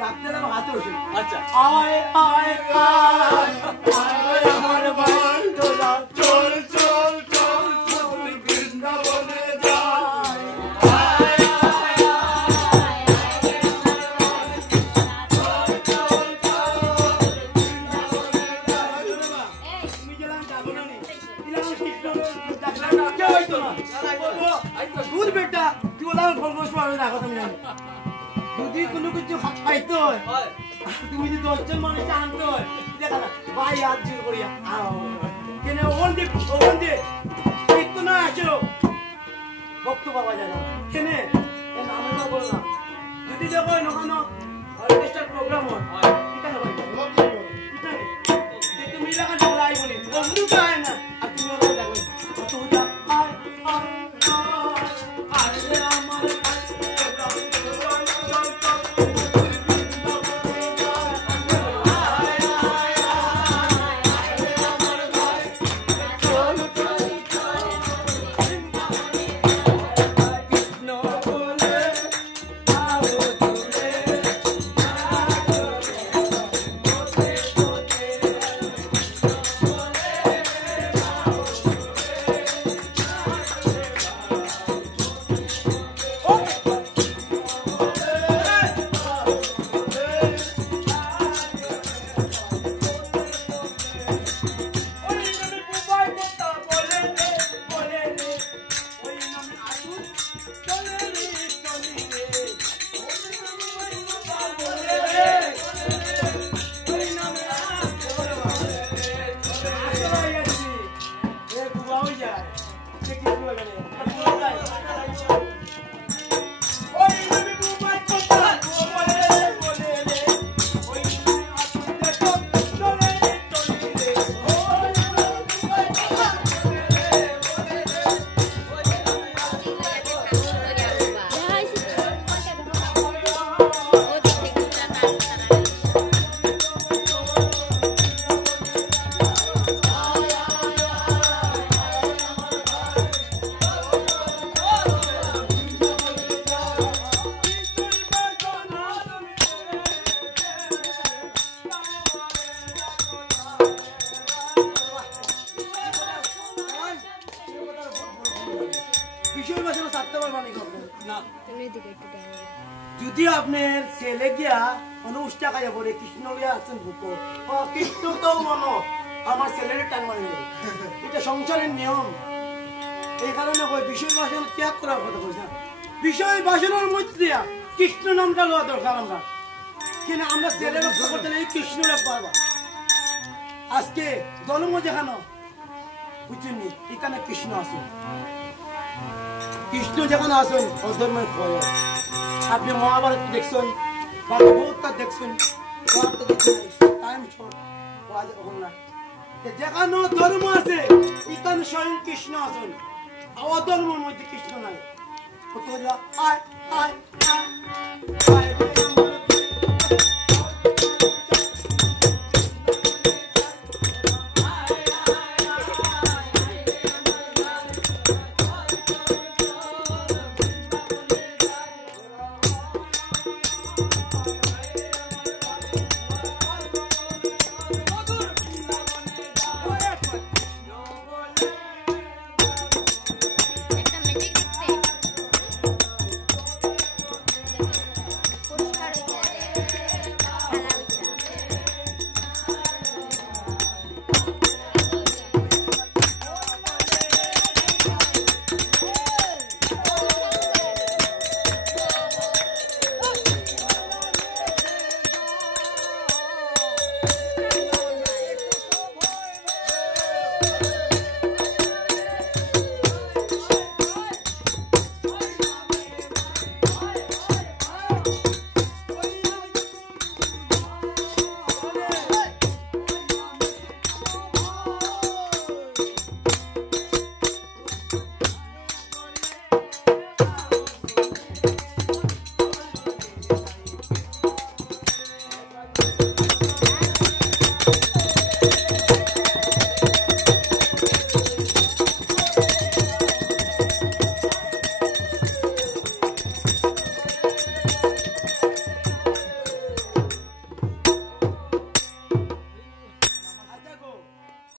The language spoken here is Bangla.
ডাক্তার হাতে বসে আচ্ছা আয় আয় আয় আয় আমার বন্ধুরা চল চল চল চল বৃন্দাবনে যাই আয় আয় আয় চল চল চল বৃন্দাবনে যাই তুমি গেলাম যাবো না নি ইলাম কৃষ্ণ ডাক্তার কে হইতো না দুধ বেটা তুই ওলাম খরগোশ পাবে না কথা জানি যদি কোনো কিছু খাইতে হয় তুমি যদি 10 জন মানুষ আনতে হয় দেখা না ভাই হাত জোর করিয়া কেন ওন দে একটু না আসো ভক্ত বাবা জানা কেন এ নামে তো বল না যদি দেখো নখানো অর্কেস্ট্রা প্রোগ্রাম হয় ঠিক আছে ভাই ঠিক আছে তুমি লাগা লাই বলি বন্ধু পায় না আর তুমি ওরা দেখো তুই যা আয় আয় আয় আমার যদি আপনার ছেলে গিয়া অনুষ্ঠা খাইয়া পড়ে কৃষ্ণ লিয়া আছেন ভূত কৃষ্ণ তো মনো আমার ছেলের টান মারি এটা সংসারের নিয়ম এই কারণে বিষয় বাসন ত্যাগ করার কথা বলছি বিষয় বাসনের মধ্যে দিয়া কৃষ্ণ নামটা লওয়া দরকার আমরা কিনা আমরা ছেলে রক্ষা করতে এই কৃষ্ণ রক্ষা পারবা আজকে ধর্ম দেখানো বুঝছেন এখানে কৃষ্ণ আসুন কৃষ্ণ যখন আসুন অধর্মের ভয় আপনি মহাভারত দেখছেন ভাগবত দেখছেন টাইম শর্ট না যেখানে ধর্ম আছে এখানে স্বয়ং কৃষ্ণ আসুন অধর্মের মধ্যে কৃষ্ণ নাই আয় আয় আয়